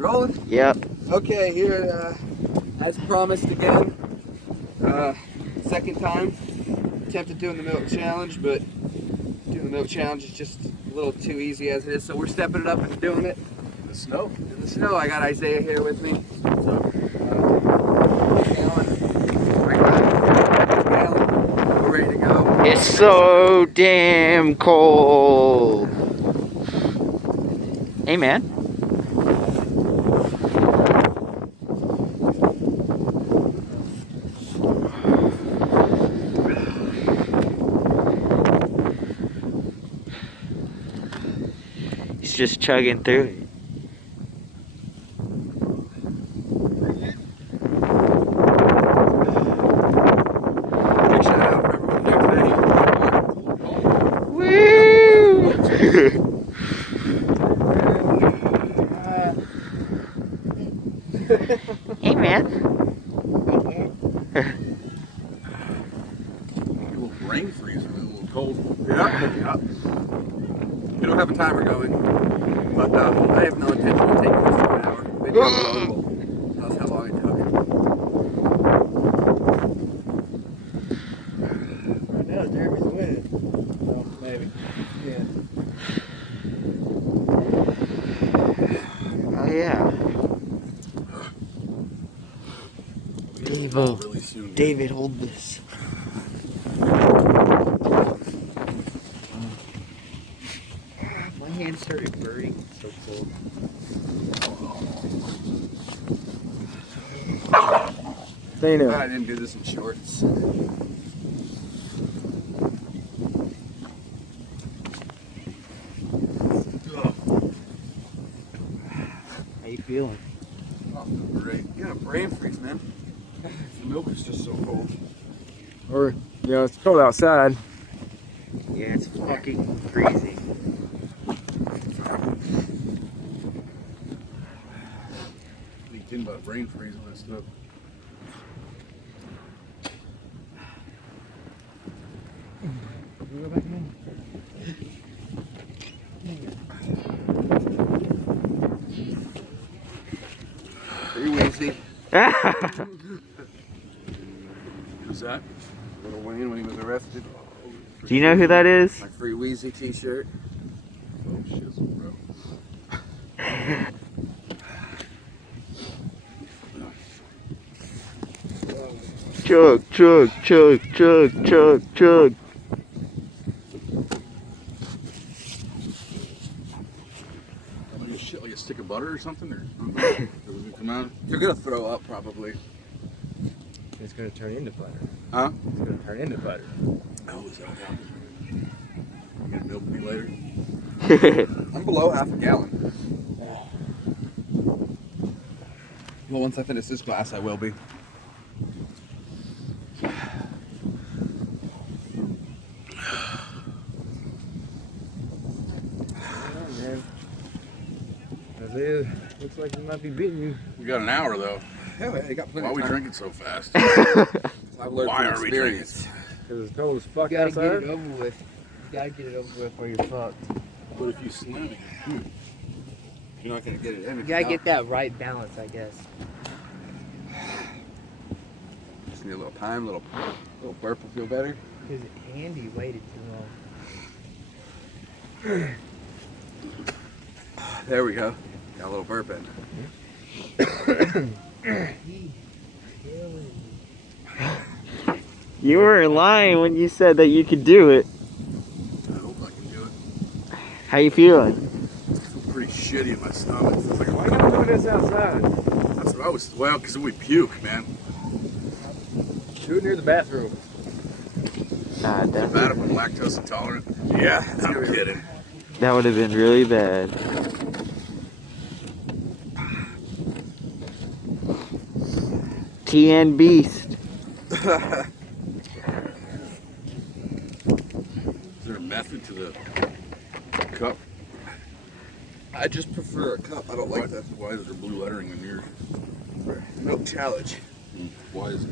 Rolling? Yep. Okay, here, as promised again. Second time. Attempted doing the milk challenge, but doing the milk challenge is just a little too easy as it is, so we're stepping it up and doing it. In the snow? In the snow. I got Isiah here with me. So, gallon. We're ready to go. It's so damn cold. Hey, man. He's just chugging through it. Big shout out for everyone here today. Woo! Hey, man. A little brain freeze, a little cold. Yeah. We don't have a timer going, but I have no intention of taking this to an hour. Maybe we'll tell us how long it took. Right now, Jeremy's winning. Well, maybe. Yeah. Oh, yeah. Dave, Really soon. David, hold this. My hand started burning. It's so cold. They know. I didn't do this in shorts. How you feeling? Oh, great. You got a brain freeze, man. The milk is just so cold. Or, you know, it's cold outside. Yeah, it's fucking freezing. Thinking about brain freeze and that stuff. Can we go back in? Pretty wheezy. Who's that? Little Wayne when he was arrested. Do you know who that is? My Free Wheezy t-shirt. Oh, shit, bro. Chug, chug, chug, chug, chug, chug. Like a shit, like a stick of butter or something, or does it come out? You're gonna throw up probably. It's going to turn into butter. Huh? It's going to turn into butter. Oh, is that what happened? You gonna milk me later? I'm below half a gallon. Well, once I finish this glass, I will be. Man. Isaiah looks like he might be beating you. We got an hour though. Yeah, man, you got plenty Why are of we time. drinking so fast? I've learned Why from are we experience. Because it's cold as fuck You gotta outside. get it over with. You gotta get it over with or you're fucked. What if you slam it? You're not gonna get it in. You gotta get that right balance, I guess. Just need a little time, little burp will feel better. Because Andy waited too long. There we go. Got a little burp in. You were lying when you said that you could do it. I hope I can do it. How you feeling? I feel pretty shitty in my stomach. It's like, Why not do this outside? that's what I was. Well, because we puke, man. Do it near the bathroom. Ah, Bad if I'm lactose intolerant. Yeah, I'm kidding. that would have been really bad. TN Beast. Is there a method to the cup? I just prefer a cup. I don't like the Why is there blue lettering in yours? milk challenge. Why is it?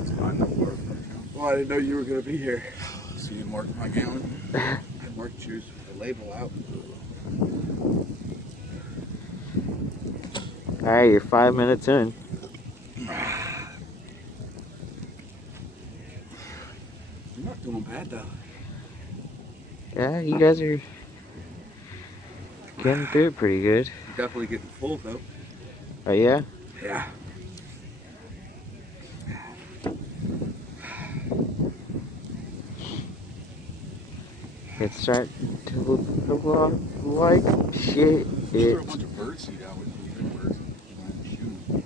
It's fine, no water. Well, I didn't know you were gonna be here. So you marked my gallon? I marked yours the label out. Alright, you're 5 minutes in. You're not doing bad though. Yeah, you guys are getting through it pretty good. You're definitely getting full though. Oh yeah? Yeah. It's starting to look a lot like shit. There were a bunch of bird seed out with these big birds. Shooting.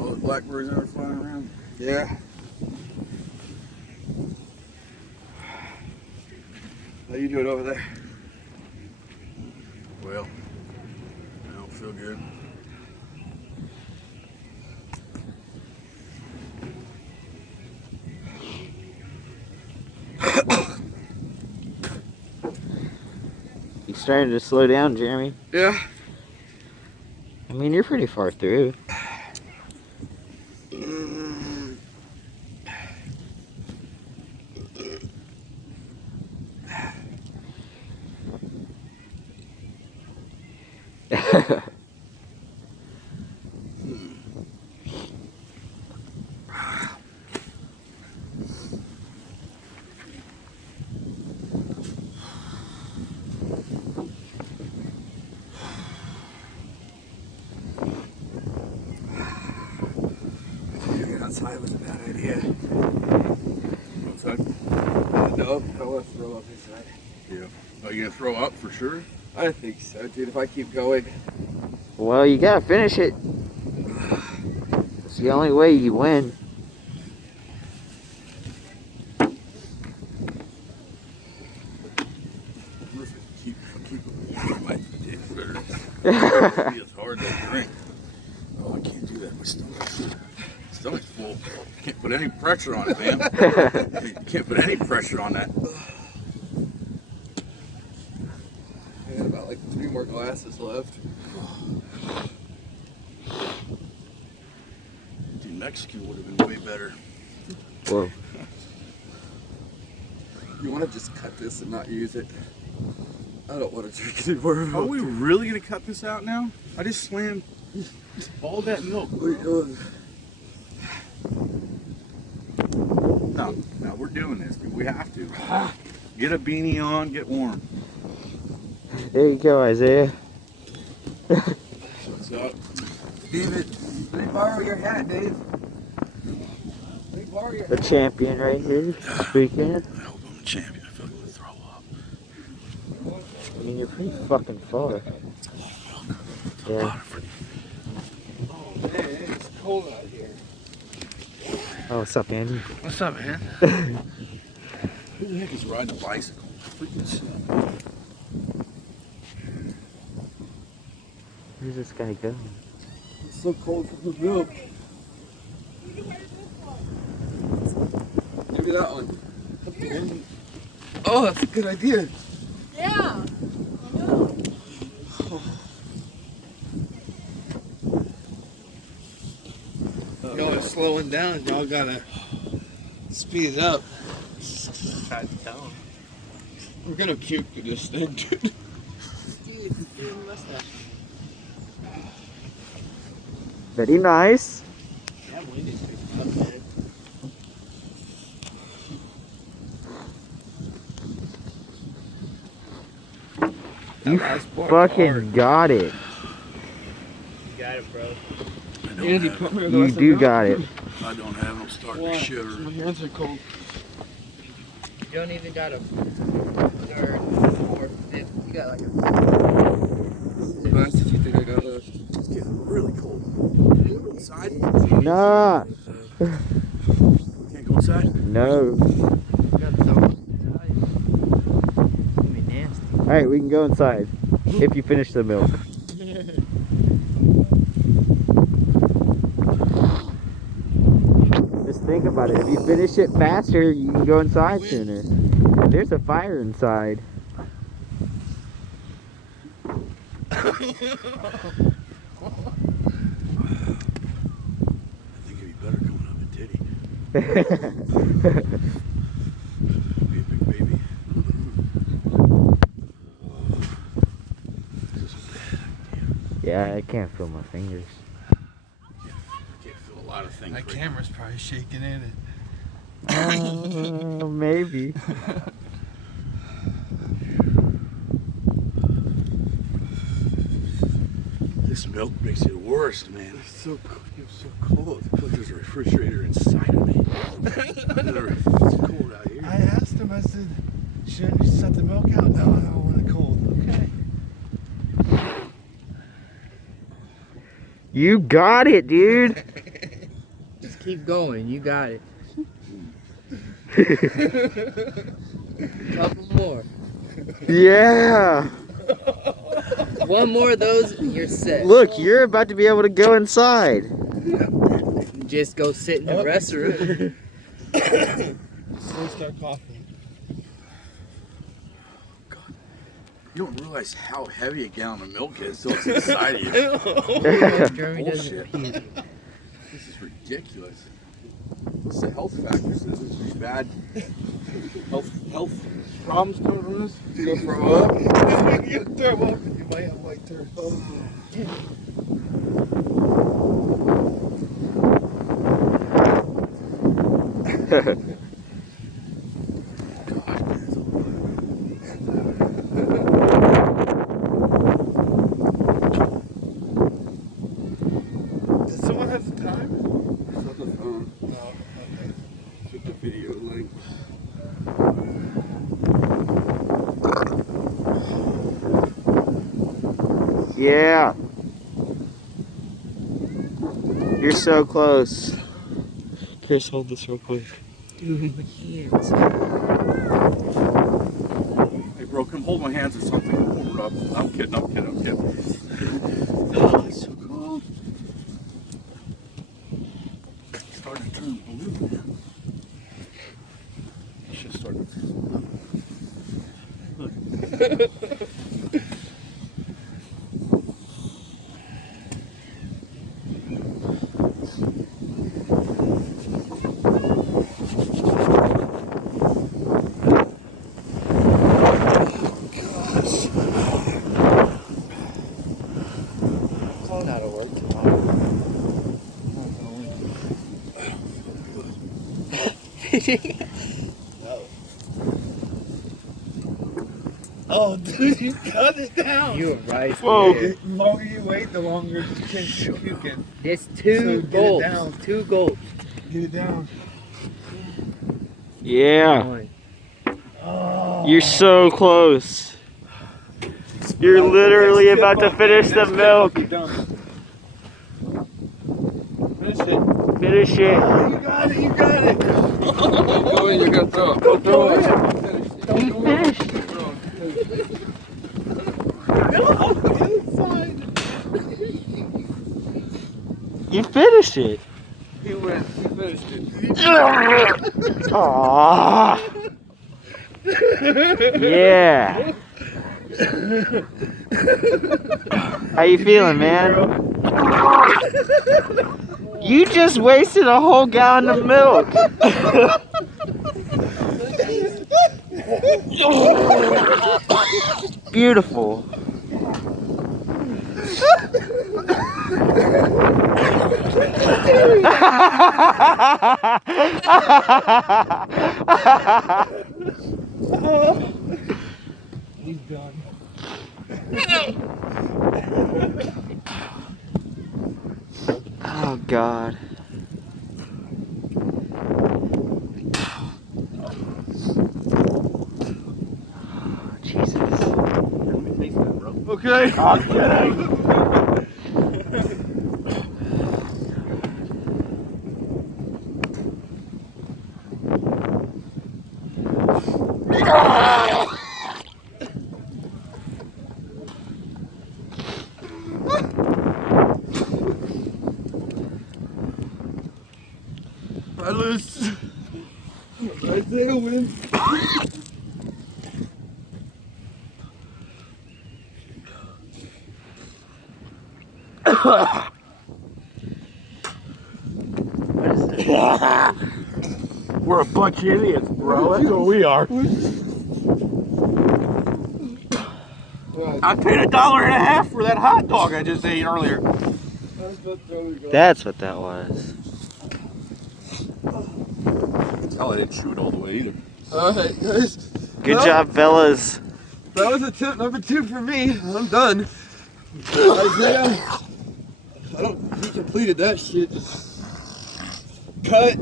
All the blackbirds that are flying around. Yeah. How you doing over there? Well, I don't feel good. You starting to slow down, Jeremy? Yeah. I mean, you're pretty far through. Getting outside was a bad idea. Outside? No, I want to throw up inside. Yeah. Are you gonna throw up for sure? I think so, dude. If I keep going. Well, you gotta finish it. It's the only way you win. Keep it warm. My dick better. It's hard to drink. Oh, I can't do that. My stomach's full. Can't put any pressure on it, man. Can't put any pressure on that. I got about like 3 more glasses left. Dude, Mexican would have been way better. Whoa. You want to just cut this and not use it? I don't want to drink anymore. Are we really gonna cut this out now? I just slammed all that milk. What are you doing? No, we're doing this. We have to. Get a beanie on, get warm. There you go, Isaiah. What's up? David, let me borrow your hat, Dave. Let me borrow your The hat. champion right here this weekend. I hope I'm the champion. I feel like I'm gonna throw up. I mean, you're pretty fucking far. Yeah. Oh man, it's cold out here. Oh, what's up, Andy? What's up, man? Who the heck is riding a bicycle? Freaking shit. Where's this guy going? It's so cold from the milk. Give me that one. Oh, that's a good idea. Yeah. Y'all are slowing down. Y'all gotta speed it up. We're gonna puke to this thing, dude. Very nice. You fucking got it. You got it, bro. I don't Andy, have put me it. You do got it. I don't have it. I'm starting to shiver. My hands are cold. You don't even got a third, fourth, fifth. You got like a. How much did you think I got left? It's getting really cold. Inside? Nah. Can't go inside? No. Alright, we can go inside. If you finish the milk. Just think about it. If you finish it faster, you can go inside sooner. There's a fire inside. I think it'd be better coming up a titty. Be a big baby. This is a bad idea. Yeah, I can't feel my fingers. Can't feel a lot of things. My right camera's probably shaking in it. Maybe. This milk makes it worse, man. It's so cold. Look, there's a refrigerator inside of me. It's cold out here. I asked him, I said, shouldn't you set the milk out? No, I don't want it cold. Okay. You got it, dude. Just keep going. You got it. Couple more. Yeah. One more of those, and you're set. Look, you're about to be able to go inside. Just go sit in the restroom. So start coughing. God. You don't realize how heavy a gallon of milk is until it's inside of you. Jeremy doesn't pee. This is ridiculous. What's the health factors? Is this pretty bad health problems coming from this? You gonna throw up? You throw up and you might have white turd. Does someone have the time? It's not the phone. No. Okay. It's with the video link. Yeah. You're so close. Chris, hold this real quick. Dude, my hands. Hey, bro, come hold my hands or something. Hold it up. I'm kidding. Oh, It's so cold. It's starting to turn blue, man. It's just starting to turn blue. Look. Phone out of work tomorrow. No. Oh, dude, you cut it down. You were right. Whoa. There. The longer you wait, the longer you can puking. There's So two get it down. gulps. 2 gulps. Get it down. Yeah. One. Oh. You're so close. You're literally about to finish the milk. You're done. Finish it. Finish it. Oh, you got it. You got it. Go in, you're gonna throw it. Go throw it. You finished. Inside. You finished it. He went. He finished it. Aww. Yeah. How you feeling, man? You just wasted a whole gallon of milk. Beautiful. He's done. Oh God. Jesus. Okay. I'm kidding. I lose. I think I win. What is that? We're a bunch of idiots, bro. That's what we are. What I paid $1.50 for that hot dog I just ate earlier. That's what that was. Hell, I didn't shoot all the way either. Alright, guys. Good Well, job, fellas. That was attempt number 2 for me. I'm done. Isaiah, he completed that shit. Just cut.